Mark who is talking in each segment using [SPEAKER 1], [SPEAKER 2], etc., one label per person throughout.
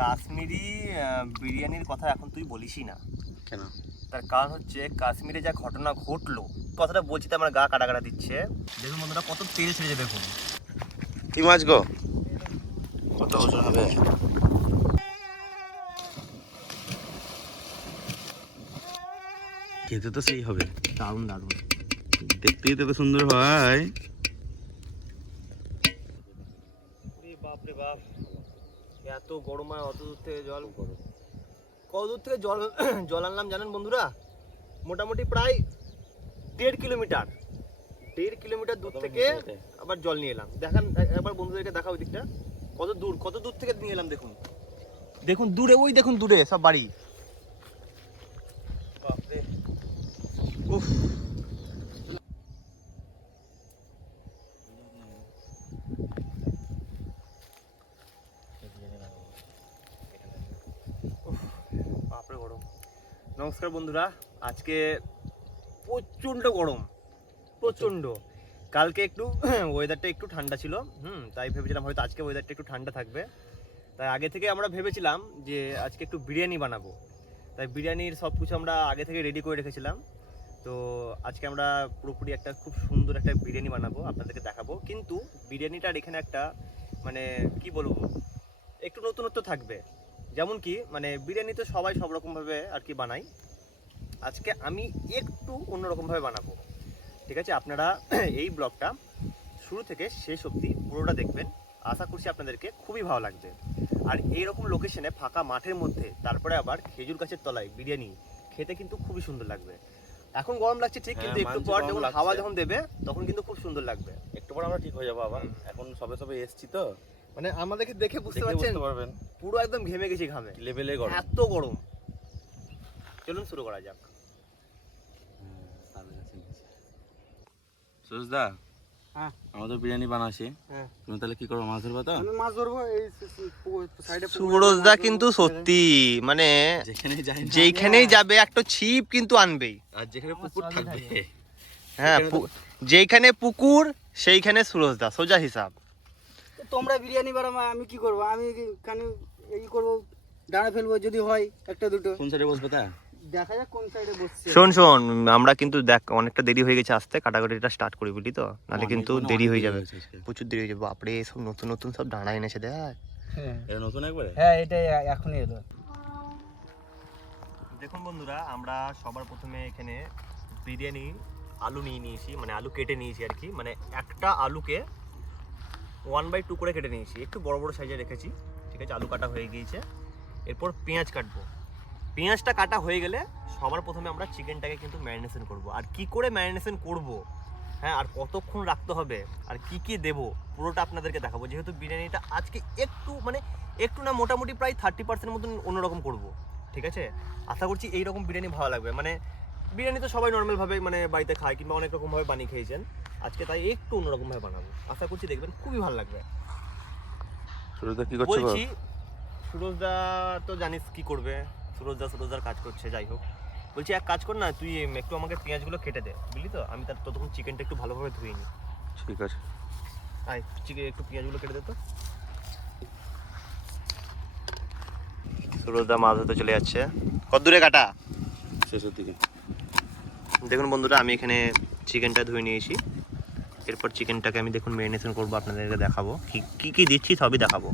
[SPEAKER 1] কাশ্মীরি বিরিয়ানির কথা এখন তুই বলিসই না।
[SPEAKER 2] কেন?
[SPEAKER 1] তার কারণ হচ্ছে কাশ্মীরে যা ঘটনা ঘটলো কথাটা বলছি তো আমার গা কাটা কাটা দিচ্ছে। দেখুন বন্ধুরা কত তেল ছেড়েছে দেখুন
[SPEAKER 2] কি মাছ গো? কত ওজন হবে? খেতে তো সেই হবে।
[SPEAKER 1] দারুণ দারুণ।
[SPEAKER 2] দেখতেই তো সুন্দর হয়।
[SPEAKER 1] এত গরম আর অত দূর থেকে জল কত দূর থেকে জল জল আনলাম জানেন বন্ধুরা? মোটামুটি প্রায় দেড় কিলোমিটার। দেড় কিলোমিটার দূর থেকে আবার জল নিয়ে এলাম। দেখান একবার বন্ধুদেরকে দেখা ওই দিকটা। কত দূর কত দূর থেকে নিয়ে এলাম দেখুন। দেখুন দূরে ওই দেখুন দূরে সব বাড়ি বাপরে উফ বাপরে গরম নমস্কার বন্ধুরা। আজকে প্রচণ্ড গরম। প্রচণ্ড। কালকে একটু ওয়েদারটা একটু ঠান্ডা ছিল। হুম, তাই ভেবেছিলাম হয়তো আজকে ওয়েদারটা একটু ঠান্ডা থাকবে। তাই আগে থেকে আমরা ভেবেছিলাম যে আজকে একটু বিরিয়ানি বানাবো। তাই বিরিয়ানির সব কিছু আমরা আগে থেকে রেডি করে রেখেছিলাম। তো আজকে আমরা পুরোপুরি একটা খুব সুন্দর একটা বিরিয়ানি বানাবো, আপনাদেরকে দেখাবো। কিন্তু বিরিয়ানিটার এখানে একটা মানে কি বলব, একটু নতুনত্ব থাকবে। যেমন কি মানে বিরিয়ানি তো সবাই সব রকমভাবে আর কি বানাই আজকে আমি একটু অন্যরকমভাবে বানাবো। ঠিক আছে? আপনারা এই ব্লগটা শুরু থেকে শেষ অবধি পুরোটা দেখবেন। আশা করছি আপনাদেরকে খুবই ভালো লাগবে। আর এইরকম লোকেশনে ফাঁকা মাঠের মধ্যে তারপরে আবার খেজুর গাছের তলায় বিরিয়ানি খেতে কিন্তু খুবই সুন্দর লাগবে। এখন গরম লাগছে ঠিক কিন্তু
[SPEAKER 2] হ্যাঁ,
[SPEAKER 1] একটু পর যখন। হাওয়া যখন দেবে তখন কিন্তু খুব সুন্দর লাগবে।
[SPEAKER 2] একটু পর আমরা ঠিক হয়ে যাব আবার। এখন সবে সবে এসছি তো।
[SPEAKER 1] মানে আমাদেরকে দেখে বুঝতে পারছেন? পুরো একদম ঘেমে গেছি ঘামে।
[SPEAKER 2] লেভেলে গরম।
[SPEAKER 1] এত গরম। চলুন শুরু করা যাক।
[SPEAKER 2] সুরজদা
[SPEAKER 3] হ্যাঁ।
[SPEAKER 2] আমাদের বিরিয়ানি বানাসি।
[SPEAKER 3] হ্যাঁ।
[SPEAKER 2] তুমি তাহলে কি করো মাছ ধরবা তো?
[SPEAKER 3] আমি মাছ ধরবো এই সাইডে
[SPEAKER 1] সুরজদা কিন্তু সত্যি মানে
[SPEAKER 2] যেখানে যাই না,
[SPEAKER 1] যেইখানেই যাবে একটা ছিপ কিন্তু আনবেই।
[SPEAKER 2] আর যেখানে পুকুর
[SPEAKER 3] চলই
[SPEAKER 2] থাকবে।
[SPEAKER 3] থাকে।
[SPEAKER 1] হ্যাঁ যেইখানে পুকুর সেইখানে সুরজদা সোজা হিসাব।
[SPEAKER 3] তোমরা বিরিয়ানি বানাবো আমি কি করব? আমি খানি এই করব? দাঁড়া ফেলব যদি হয় একটা দুটো।
[SPEAKER 2] কোন সাইডে বসবে তা?
[SPEAKER 3] দেখা যাক কোন সাইডে বসছে।
[SPEAKER 1] শোন শোন আমরা কিন্তু দেখ অনেকটা দেরি হয়ে গেছে আসতে কাটাকাটিটা স্টার্ট করি বুঝলি তো? নাহলে কিন্তু দেরি হয়ে যাবে। প্রচুর দেরি হয়ে যাবে। বাপরে সব নতুন নতুন সব ডাঁড়া এনেছে দেখ।
[SPEAKER 3] হ্যাঁ।
[SPEAKER 2] এটা নতুন একবারে?
[SPEAKER 3] হ্যাঁ এটাই এখনই এলো।
[SPEAKER 1] দেখুন বন্ধুরা আমরা সবার প্রথমে এখানে বিরিয়ানি আলু নিয়ে নিয়েছি মানে আলু কেটে নিয়েছি আর কি। মানে একটা আলুকে ওয়ান বাই টু করে কেটে নিয়েছি। একটু বড় বড় সাইজে রেখেছি। ঠিক আছে আলু কাটা হয়ে গিয়েছে। এরপর পেঁয়াজ কাটবো। পেঁয়াজটা কাটা হয়ে গেলে সবার প্রথমে আমরা চিকেনটাকে কিন্তু ম্যারিনেশন করব। আর কি করে ম্যারিনেশন করব? হ্যাঁ আর কতক্ষণ রাখতে হবে? আর কি কি দেব? পুরোটা আপনাদেরকে দেখাবো। যেহেতু বিরিয়ানিটা আজকে একটু মানে একটু না মোটামুটি প্রায় থার্টি পার্সেন্ট মতন অন্যরকম করব। ঠিক আছে? আশা করছি এই রকম বিরিয়ানি ভালো লাগবে। মানে বিরিয়ানি তো সবাই নর্মালভাবে মানে বাড়িতে খায় কিংবা অনেক রকমভাবে বানিয়ে খেয়েছেন। আজকে তাই একটু অন্যরকমভাবে বানাবো। আশা করছি দেখবেন খুবই ভালো লাগবে।
[SPEAKER 2] সুরজদা কি করছ
[SPEAKER 1] বলছি সুরজদা তো জানিস কি করবে। সুরজদা সুরজদার কাজ করছে যাই হোক। বলছি এক কাজ কর না তুই একটু আমাকে পেঁয়াজগুলো কেটে দে বুঝলি তো? আমি তার ততক্ষণ চিকেনটা একটু ভালোভাবে ধুয়ে নিই
[SPEAKER 2] ঠিক আছে।
[SPEAKER 1] আয় চিকেন একটু পেঁয়াজগুলো কেটে দে তো। সুরজদা মাছ ধরতে চলে যাচ্ছে। কত দূরে কাটা?
[SPEAKER 2] শেষের দিকে
[SPEAKER 1] দেখুন বন্ধুরা আমি এখানে চিকেনটা ধুয়ে নিয়েছি। এরপর চিকেনটাকে আমি দেখুন ম্যারিনেশন করব আপনাদেরকে দেখাবো। কি কি কি দিচ্ছি সবই দেখাবো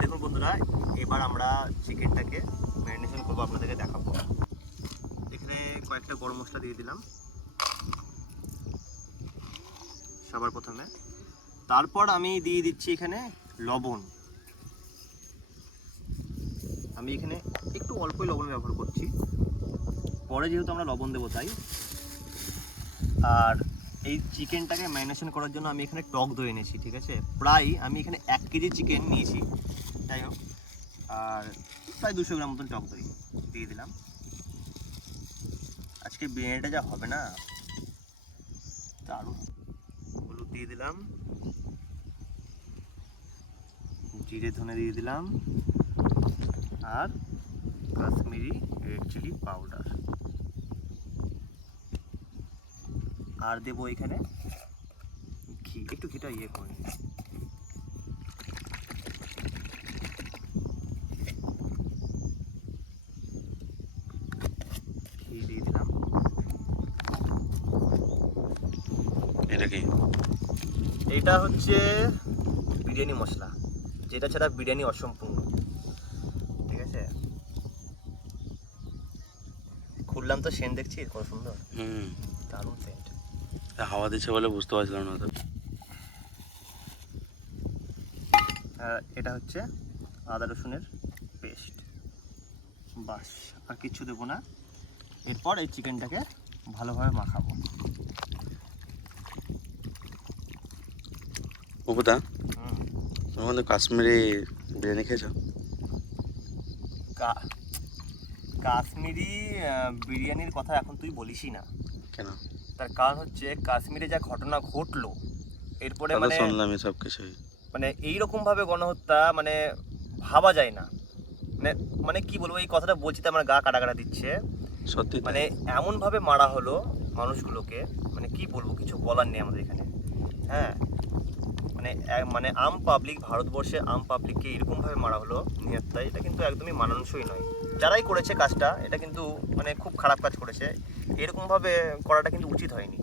[SPEAKER 1] দেখুন বন্ধুরা এবার আমরা চিকেনটাকে ম্যারিনেশন করব, আপনাদেরকে দেখাবো। এখানে কয়েকটা গরম মশলা দিয়ে দিলাম। সবার প্রথমে। তারপর আমি দিয়ে দিচ্ছি এখানে লবণ। আমি এখানে একটু অল্পই লবণ ব্যবহার করছি। পরে যেহেতু আমরা লবণ দেবো তাই। আর এই চিকেনটাকে ম্যারিনেশন করার জন্য আমি এখানে টক দই এনেছি, ঠিক আছে? প্রায় আমি এখানে এক কেজি চিকেন নিয়েছি। যাই হোক। আর প্রায় দুশো গ্রাম মতন টক দই দিয়ে দিলাম। আজকে বিরিয়ানিটা যা হবে না, দারুণ। হলুদ দিয়ে দিলাম। জিরে ধনে দিয়ে দিলাম। আর কাশ্মীরি রেড চিলি পাউডার আর দেবো এখানে ঘি। একটু ঘিটা ইয়ে করে নিই।
[SPEAKER 2] এটা কি?
[SPEAKER 1] এটা হচ্ছে বিরিয়ানি মশলা যেটা ছাড়া বিরিয়ানি অসম্পূর্ণ। ঠিক আছে? খুললাম তো সেন দেখছি কত সুন্দর।
[SPEAKER 2] হুম।
[SPEAKER 1] দারুণ সেন্ট।
[SPEAKER 2] হাওয়া দিচ্ছে বলে বুঝতে পারছিলাম না তো।
[SPEAKER 1] এটা হচ্ছে আদা রসুনের পেস্ট। বাস আর কিচ্ছু দেবো না। এরপর এই চিকেনটাকে ভালোভাবে মাখাবো।
[SPEAKER 2] উপদা?
[SPEAKER 1] হুম।
[SPEAKER 2] তোমার কাশ্মীরি বিরিয়ানি খেয়েছো?
[SPEAKER 1] কাশ্মীরি বিরিয়ানির কথা এখন তুই বলিসই না।
[SPEAKER 2] কেন?
[SPEAKER 1] তার কারণ হচ্ছে কাশ্মীরে যা ঘটনা ঘটলো এরপরে মানে
[SPEAKER 2] শুনলাম সব কিছুই।
[SPEAKER 1] মানে এইরকম ভাবে গণহত্যা মানে ভাবা যায় না। মানে মানে কি বলব এই কথাটা বলছি তো আমার গা কাটা কাটা দিচ্ছে।
[SPEAKER 2] সত্যি
[SPEAKER 1] মানে এমন ভাবে মারা হলো মানুষগুলোকে মানে কি বলব কিছু বলার নেই আমাদের এখানে। হ্যাঁ? মানে মানে আম পাবলিক ভারতবর্ষে আম পাবলিককে এরকমভাবে মারা হলো নিহত্যায় এটা কিন্তু একদমই মানানসই নয়। যারাই করেছে কাজটা, এটা কিন্তু মানে খুব খারাপ কাজ করেছে। এরকমভাবে করাটা কিন্তু উচিত হয়নি।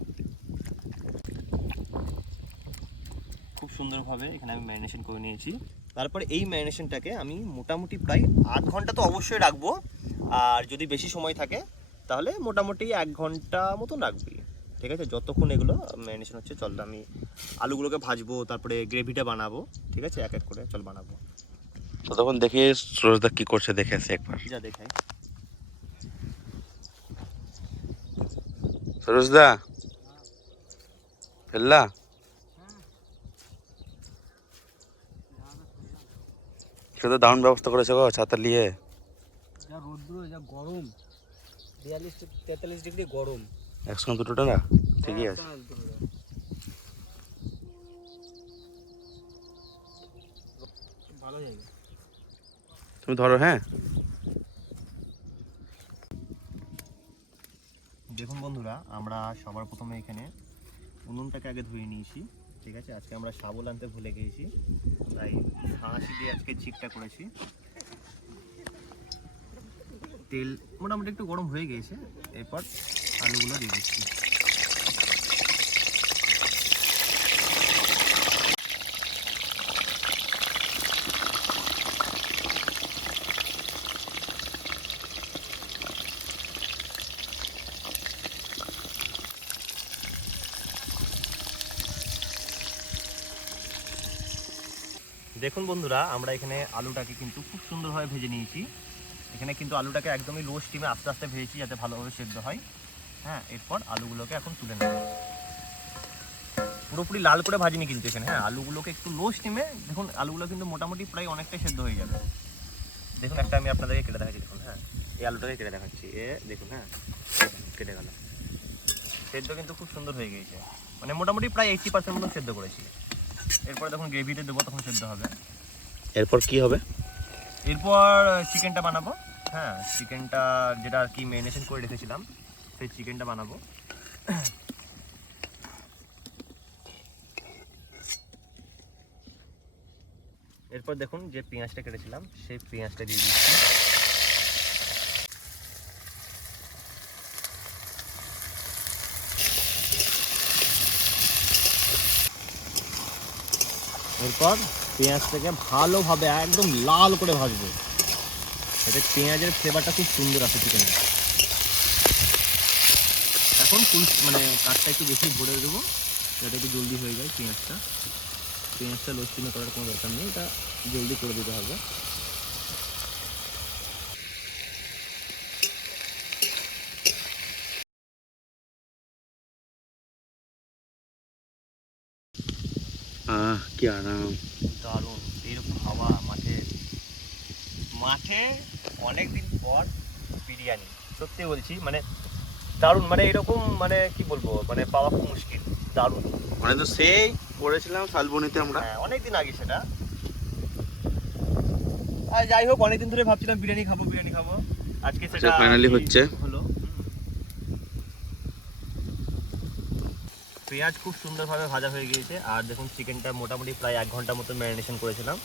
[SPEAKER 1] খুব সুন্দরভাবে এখানে আমি ম্যারিনেশন করে নিয়েছি। তারপরে এই ম্যারিনেশনটাকে আমি মোটামুটি প্রায় আধ ঘণ্টা তো অবশ্যই রাখব। আর যদি বেশি সময় থাকে, তাহলে মোটামুটি এক ঘণ্টা মতন রাখবি। ঠিক আছে? যতক্ষণ এগুলো ম্যারিনেশন হচ্ছে চল আমি আলুগুলোকে ভাজবো তারপরে গ্রেভিটা বানাবো ঠিক আছে? এক এক করে চল বানাবো।
[SPEAKER 2] ততক্ষণ দেখি সুরজদা কি করছে দেখে আসি একবার।
[SPEAKER 1] যা দেখাই।
[SPEAKER 2] সুরজদা? ফেললা? সেটা দারুণ ব্যবস্থা করেছে গো ছাতা নিয়ে।
[SPEAKER 3] যা রোদ্র যা গরম। বিয়াল্লিশ তেতাল্লিশ ডিগ্রি গরম।
[SPEAKER 2] একসঙ্গে দুটোটা না? ঠিকই আছে। তুমি ধরো হ্যাঁ।
[SPEAKER 1] দেখুন বন্ধুরা আমরা সবার প্রথমে এখানে উনুনটাকে আগে ধুয়ে নিয়েছি ঠিক আছে? আজকে আমরা শাবল আনতে ভুলে গিয়েছি তাই হাঁসি দিয়ে আজকে চিকটা করেছি। তেল মোটামুটি একটু গরম হয়ে গিয়েছে এরপর আলুগুলো দিয়ে দিচ্ছি। দেখুন বন্ধুরা, আমরা এখানে আলুটাকে কিন্তু খুব সুন্দরভাবে ভেজে নিয়েছি। এখানে কিন্তু আলুটাকে একদমই লো স্টিমে আস্তে আস্তে ভেজেছি যাতে ভালোভাবে সেদ্ধ হয়। হ্যাঁ এরপর আলুগুলোকে এখন তুলে নেব। পুরোপুরি লাল করে ভাজিনি কিন্তু এখানে হ্যাঁ আলুগুলোকে একটু লো স্টিমে দেখুন আলুগুলো কিন্তু মোটামুটি প্রায় অনেকটাই সেদ্ধ হয়ে যাবে। দেখুন একটা আমি আপনাদেরকে কেটে দেখাচ্ছি দেখুন হ্যাঁ এই আলুটাকে কেটে দেখাচ্ছি এ দেখুন হ্যাঁ কেটে গেল। সেদ্ধ কিন্তু খুব সুন্দর হয়ে গিয়েছে মানে মোটামুটি প্রায় এইটটি পার্সেন্ট মতো সেদ্ধ করেছি। এরপরে যখন গ্রেভিতে দেবো তখন সেদ্ধ হবে।
[SPEAKER 2] এরপর কি হবে?
[SPEAKER 1] এরপর চিকেনটা বানাবো। হ্যাঁ চিকেনটা যেটা আর কি ম্যারিনেশন করে রেখেছিলাম সেই চিকেনটা বানাবো। এরপর দেখুন যে পেঁয়াজটা কেটেছিলাম, সেই পেঁয়াজটা দিয়ে দিচ্ছি। এরপর পেঁয়াজটাকে ভালোভাবে একদম লাল করে ভাজবো। এতে পেঁয়াজের ফ্লেভারটা খুব সুন্দর আছে চিকেনে এখন ফুল মানে কাঠটা একটু বেশি ভরে দেবো। যাতে একটু জলদি হয়ে যায় পেঁয়াজটা। পেঁয়াজটা লোস্টিনে করার কোনো দরকার নেই এটা জলদি করে দিতে হবে।
[SPEAKER 2] আহ কি আরাম।
[SPEAKER 1] দারুণ এইরকম হাওয়া মাঠে। মাঠে অনেক দিন পর বিরিয়ানি সত্যি বলছি মানে দারুণ মানে এরকম মানে কি বলব মানে পাওয়া খুব মুশকিল দারুণ।
[SPEAKER 2] মানে তো সেই করেছিলাম শালবনিতে আমরা।
[SPEAKER 1] হ্যাঁ অনেক দিন আগে সেটা। আর যাই হোক অনেকদিন ধরে ভাবছিলাম বিরিয়ানি খাব বিরিয়ানি খাব। আজকে সেটা
[SPEAKER 2] আচ্ছা,
[SPEAKER 1] আর কি
[SPEAKER 2] হচ্ছে।
[SPEAKER 1] হলো? পেঁয়াজ খুব সুন্দরভাবে ভাজা হয়ে গিয়েছে আর দেখুন চিকেনটা মোটামুটি প্রায় এক ঘণ্টা মতো ম্যারিনেশন করেছিলাম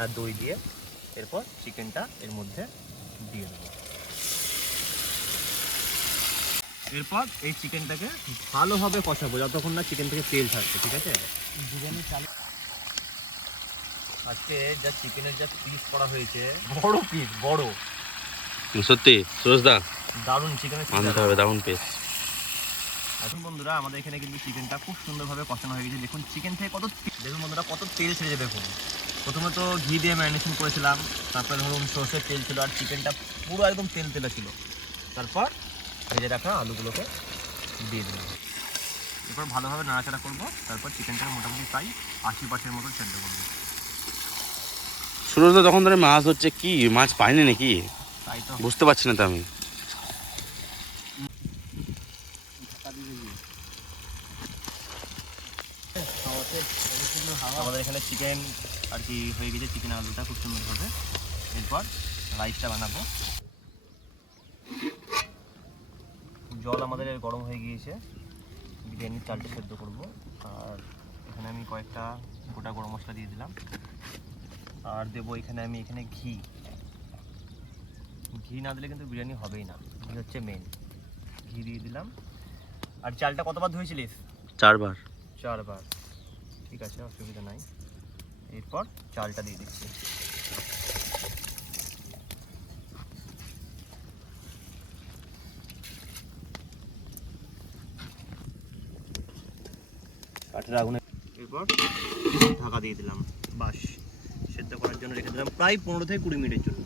[SPEAKER 1] আর দই দিয়ে। এরপর চিকেনটা এর মধ্যে দিয়ে দেবো। এরপর এই চিকেনটাকে ভালোভাবে কষাবো যতক্ষণ না চিকেন থেকে তেল থাকছে ঠিক আছে?
[SPEAKER 3] বিরিয়ানি চালু
[SPEAKER 1] আজকে যা চিকেনের যা পিস করা হয়েছে বড় পিস বড়।
[SPEAKER 2] সত্যি? সুরজদা?
[SPEAKER 1] দারুণ চিকেনের
[SPEAKER 2] মানতে হবে দারুণ পেস
[SPEAKER 1] এখন বন্ধুরা আমাদের এখানে কিন্তু চিকেনটা খুব সুন্দরভাবে কষানো হয়ে গেছে। দেখুন চিকেন থেকে কত দেখুন বন্ধুরা কত তেল ছেড়েছে দেখুন। প্রথমে তো ঘি দিয়ে ম্যারিনেশন করেছিলাম তারপরে ধরুন সর্ষের তেল ছিল আর চিকেনটা পুরো একদম তেল তেলে ছিল। তারপর ভেজে রাখা আলুগুলোকে দিয়ে দিলাম। এরপর ভালোভাবে নাড়াচাড়া করব তারপর চিকেনটাকে মোটামুটি প্রায় আশি পার্সেন্ট মতো সেদ্ধ করব
[SPEAKER 2] সুরজদা তখন ধরে মাছ হচ্ছে কি? মাছ পাইনি নাকি?
[SPEAKER 1] তাই তো।
[SPEAKER 2] বুঝতে পারছি না তো আমি।
[SPEAKER 1] আমাদের এখানে চিকেন আর কি হয়ে গেছে চিকেন আলুটা খুব সুন্দর সুন্দরভাবে। এরপর রাইসটা বানাবো। জল আমাদের গরম হয়ে গিয়েছে। বিরিয়ানির চালটা সেদ্ধ করব। আর এখানে আমি কয়েকটা গোটা গরম মশলা দিয়ে দিলাম। আর দেবো এখানে আমি এখানে ঘি। ঘি না দিলে কিন্তু বিরিয়ানি হবেই না। ঘি হচ্ছে মেন ঘি দিয়ে দিলাম। আর চালটা কতবার ধুয়েছিলিস?
[SPEAKER 2] চারবার।
[SPEAKER 1] চারবার। ঠিক আছে অসুবিধা নাই। এরপর চালটা দিয়ে দিচ্ছি। কাঠের আগুনে এরপর ঢাকা দিয়ে দিলাম বাস সেদ্ধ করার জন্য রেখে দিলাম প্রায় পনেরো থেকে কুড়ি মিনিটের জন্য।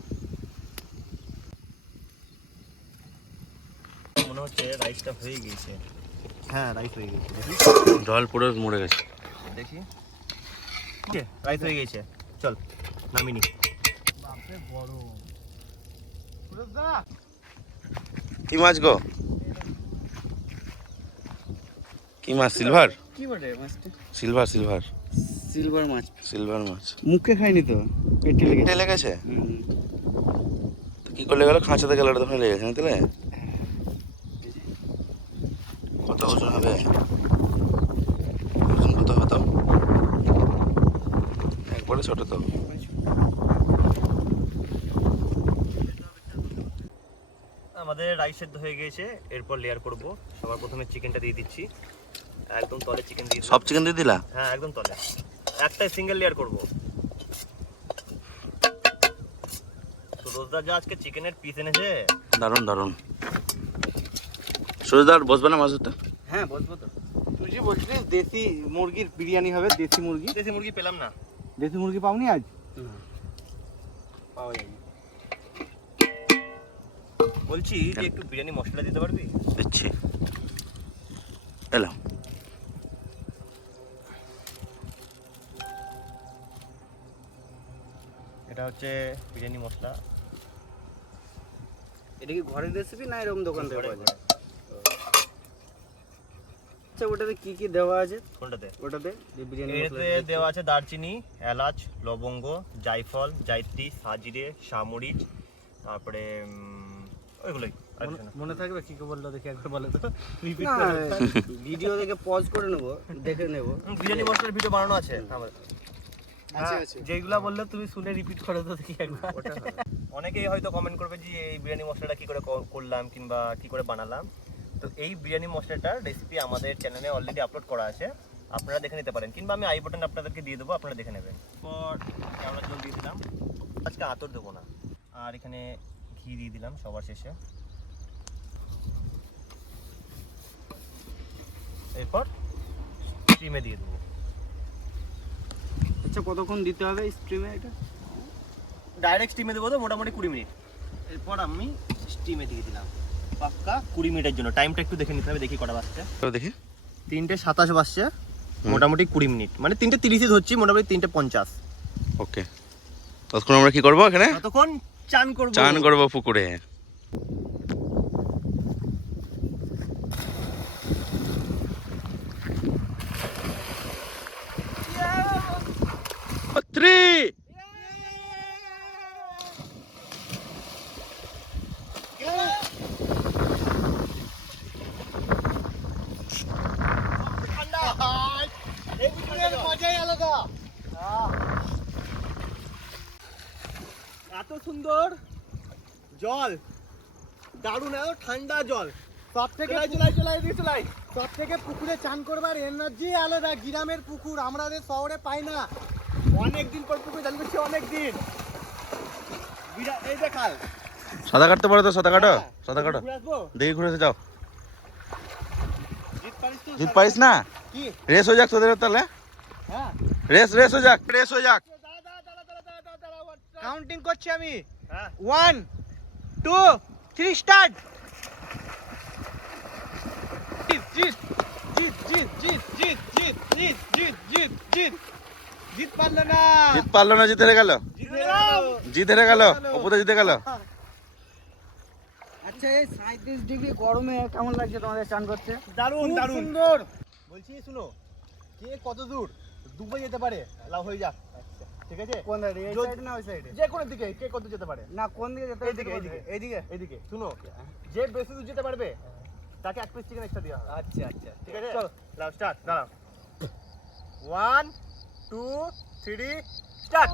[SPEAKER 1] মনে হচ্ছে রাইসটা হয়ে গিয়েছে। হ্যাঁ রাইস হয়ে গেছে দেখি।
[SPEAKER 2] জল পুরো মরে গেছে।
[SPEAKER 1] দেখি। রাইস হয়ে গেছে চল নামিনি
[SPEAKER 3] বাপরে বড়।
[SPEAKER 2] কি মাছ গো? কি মাছ সিলভার?
[SPEAKER 3] কি বলে মাছটা?
[SPEAKER 2] Silver silver.
[SPEAKER 3] সিলভার মাছ।
[SPEAKER 2] সিলভার মাছ।
[SPEAKER 3] মুখে খাইনি তো? পেটে লেগেছে?
[SPEAKER 2] কেটে লেগেছে? তো কি করলে গেল? খাঁচাতে গেলে তখন লেগেছে না তাহলে? কত ওজন হবে? ওজন কত হবে তো? একবারে ছোট তো।
[SPEAKER 1] আমাদের রাইস সেদ্ধ হয়ে গিয়েছে এরপর লেয়ার করব। সবার প্রথমে চিকেনটা দিয়ে দিচ্ছি। একদম তলে চিকেন দিয়ে দিলাম।
[SPEAKER 2] সব চিকেন দিয়ে দিলা?
[SPEAKER 1] হ্যাঁ একদম তলে। একটাই সিঙ্গেল লেয়ার করব। তো রোজদার যা আজকে চিকেনের পিস এনেছে।
[SPEAKER 2] দারুণ দারুণ। সুরজদার বসবে না মাছ ধরতে
[SPEAKER 3] হ্যাঁ বলব তো। তুই যে বলছিলিস দেশি মুরগির বিরিয়ানি হবে দেশি মুরগি?
[SPEAKER 1] দেশি মুরগি পেলাম না।
[SPEAKER 3] দেশি মুরগি পাওনি আজ? পাওয়া যাবে
[SPEAKER 1] বলছি যে একটু বিরিয়ানি মশলা দিতে পারবি?
[SPEAKER 2] দিচ্ছি। এলাম।
[SPEAKER 1] এটা হচ্ছে বিরিয়ানি মশলা।
[SPEAKER 3] এটা কি ঘরের রেসিপি না এরকম দোকান থেকে পাওয়া যায়? আচ্ছা ওটাতে কি কি দেওয়া আছে?
[SPEAKER 1] কোনটাতে?
[SPEAKER 3] ওটাতে বিরিয়ানি
[SPEAKER 1] এতে দেওয়া আছে দারচিনি এলাচ লবঙ্গ জায়ফল জায়ত্রী সাজিরে সামরিচ তারপরে ওইগুলোই।
[SPEAKER 3] মনে- থাকবে কি কি বলল দেখি একবার বলো তো। ভিডিও দেখে পজ করে নেব দেখে নেব।
[SPEAKER 1] বিরিয়ানি মশলার ভিডিও বানানো আছে। যেগুলা বললে তুমি শুনে রিপিট করে তো দেখি একবার। অনেকেই হয়তো কমেন্ট করবে যে এই বিরিয়ানি মশলাটা কি করে করলাম কিংবা কি করে বানালাম? তো এই বিরিয়ানি মশলাটার রেসিপি আমাদের চ্যানেলে অলরেডি আপলোড করা আছে। আপনারা দেখে নিতে পারেন। কিংবা আমি আই বাটন আপনাদেরকে দিয়ে দেবো আপনারা দেখে নেবেন। পর কেমন জল দিয়ে দিলাম। আজকে আতর দেবো না। আর এখানে ঘি দিয়ে দিলাম সবার শেষে। এরপর স্টিমে দিয়ে দেবো।
[SPEAKER 3] আচ্ছা কতক্ষণ দিতে হবে স্টিমে এটা?
[SPEAKER 1] ডাইরেক্ট স্টিমে দেবো তো মোটামুটি কুড়ি মিনিট। এরপর আমি স্টিমে দিয়ে দিলাম। পাক্কা কুড়ি মিনিটের জন্য। টাইমটা একটু দেখে নিতে হবে দেখি কটা বাজছে।
[SPEAKER 2] তো দেখি।
[SPEAKER 1] তিনটে সাতাশ বাজছে। মোটামুটি কুড়ি মিনিট। মানে তিনটে তিরিশে ধরছি মোটামুটি তিনটে পঞ্চাশ।
[SPEAKER 2] ওকে ততক্ষণ আমরা কি করব এখানে?
[SPEAKER 1] ততক্ষণ চান করব।
[SPEAKER 2] চান করব পুকুরে থ্রি
[SPEAKER 1] মজাই আলাদা এত সুন্দর জল দারুণ এত ঠান্ডা জল।
[SPEAKER 4] সব থেকে
[SPEAKER 1] চলাই চলাই দিয়ে চলাই
[SPEAKER 4] সব থেকে পুকুরে চান করবার এনার্জি আলাদা গ্রামের পুকুর আমাদের শহরে পাই না।
[SPEAKER 1] অনেক দিন পর পুকুরে জান করছি অনেক দিন এই যে খাল।
[SPEAKER 2] সাদা কাটতে পারো তো সাদা কাটো? সাদা কাটো। দেখি ঘুরে এসে যাও।
[SPEAKER 1] জিত পারিস তো
[SPEAKER 2] জিত পারিস না?
[SPEAKER 1] কি?
[SPEAKER 2] রেস হয়ে যাক তোদের তাহলে
[SPEAKER 1] হ্যাঁ?
[SPEAKER 2] রেস রেস হয়ে যাক রেস হয়ে যাক।
[SPEAKER 4] কাউন্টিং করছি আমি।
[SPEAKER 1] হ্যাঁ।
[SPEAKER 4] ওয়ান টু থ্রি স্টার্ট জিত জিত জিত জিত জিত জিত জিত জিত জিত জিত। জিত পারল না।
[SPEAKER 2] জিত পারল না জিত হেরে গেল।
[SPEAKER 1] জিত
[SPEAKER 2] হেরে গেল। অপুতে জিতে গেল।
[SPEAKER 3] আচ্ছা এই সাঁত্রিশ ডিগ্রি গরমে কেমন লাগছে তোমাদের চান করতে?
[SPEAKER 1] দারুণ
[SPEAKER 4] খুব
[SPEAKER 1] দারুণ
[SPEAKER 4] সুন্দর।
[SPEAKER 1] বলছি শুনো কে কত দূর? ডুবে যেতে পারে লাভ হয়ে যাক। ঠিক আছে?
[SPEAKER 3] কোন দিকে এই
[SPEAKER 1] যদি-
[SPEAKER 3] সাইড না ওই সাইডে?
[SPEAKER 1] যে কোনো দিকে কে কত যেতে পারে?
[SPEAKER 3] না কোন দিকে যেতে
[SPEAKER 1] এইদিকে এইদিকে
[SPEAKER 3] এইদিকে
[SPEAKER 1] এইদিকে শুনো। যে বেশি দূর যেতে পারবে তাকে এক পিস চিকেন এক্সট্রা দেওয়া হবে।
[SPEAKER 3] আচ্ছা আচ্ছা
[SPEAKER 1] ঠিক আছে? চলো। লাভ স্টার্ট দাঁড়াও। ওয়ান টু থ্রি স্টার্ট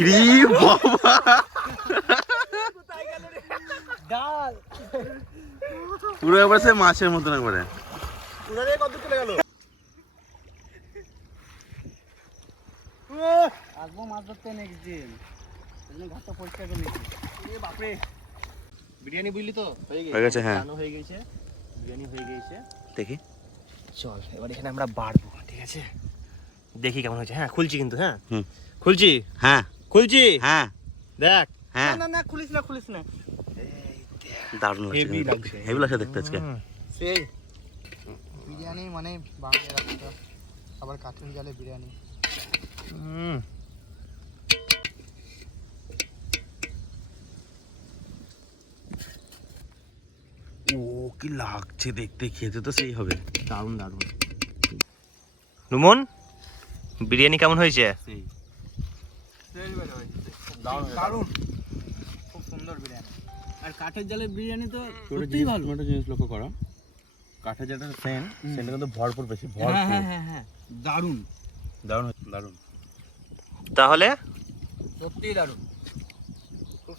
[SPEAKER 2] ইরি বাবা।
[SPEAKER 3] ডাল
[SPEAKER 2] পুরো একবার সে মাছের মতন একবারে
[SPEAKER 1] উনারে কত চলে গেল
[SPEAKER 3] আসব মাছ ধরতে নেক্সট দিন এই জন্য ঘাটটা পরিষ্কার করে নিচ্ছি
[SPEAKER 1] এ বাপরে বিরিয়ানি বুঝলি তো? হয়ে গেছে।
[SPEAKER 2] হ্যাঁ। হয়ে।
[SPEAKER 1] গেছে বিরিয়ানি হয়ে গেছে।
[SPEAKER 2] দেখি।
[SPEAKER 1] চল এবার এখানে আমরা বাড়বো ঠিক আছে? দেখি কেমন হয়েছে। হ্যাঁ খুলছি কিন্তু হ্যাঁ? খুলছি?
[SPEAKER 2] হ্যাঁ।
[SPEAKER 1] খুলছি?
[SPEAKER 2] হ্যাঁ।
[SPEAKER 1] দেখ।
[SPEAKER 2] হ্যাঁ।
[SPEAKER 3] না না খুলিস না খুলিস না।
[SPEAKER 2] দারুণ লাগছে হেভি লাগছে। দেখতে আজকে।
[SPEAKER 3] সেই।
[SPEAKER 4] বিরিয়ানি মানে বাংলা আবার কাঠুন জালে বিরিয়ানি।
[SPEAKER 1] হুম।
[SPEAKER 2] ও কি লাগছে দেখতে খেতে তো সেই হবে।
[SPEAKER 1] দারুণ দারুণ। রুমন বিরিয়ানি কেমন হয়েছে?
[SPEAKER 2] সেই।
[SPEAKER 3] দারুণ খুব সুন্দর বিরিয়ানি। আর কাঠের জালের বিরিয়ানি তো সত্যিই ভালো।
[SPEAKER 2] একটা জিনিস লক্ষ্য করো। কাঠের যেটা সেন সেটা কিন্তু ভরপুর বেশি
[SPEAKER 3] হ্যাঁ হ্যাঁ হ্যাঁ হ্যাঁ। দারুণ।
[SPEAKER 2] দারুণ দারুণ।
[SPEAKER 1] তাহলে?
[SPEAKER 3] সত্যিই দারুণ।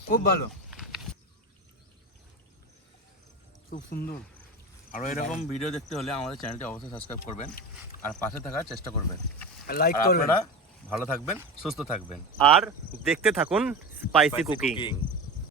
[SPEAKER 3] খুব ভালো। খুব সুন্দর।
[SPEAKER 2] আরও এরকম ভিডিও দেখতে হলে আমাদের চ্যানেলটি অবশ্যই সাবস্ক্রাইব করবেন আর পাশে থাকার চেষ্টা করবেন।
[SPEAKER 3] লাইক করবেন।
[SPEAKER 2] আপনারা ভালো থাকবেন সুস্থ থাকবেন।
[SPEAKER 1] আর দেখতে থাকুন স্পাইসি কুকিং।